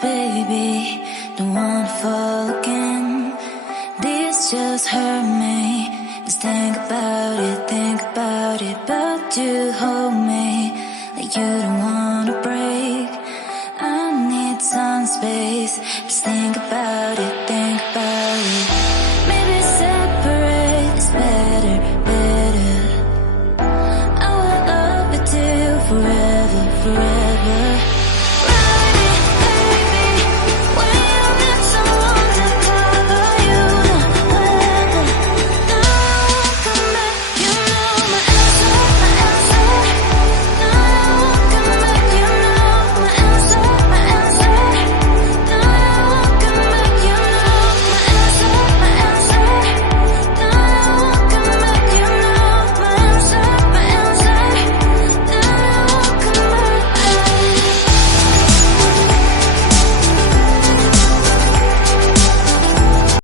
baby, don't wanna fall again. This just hurt me. Just think about it, but you hold me like you don't wanna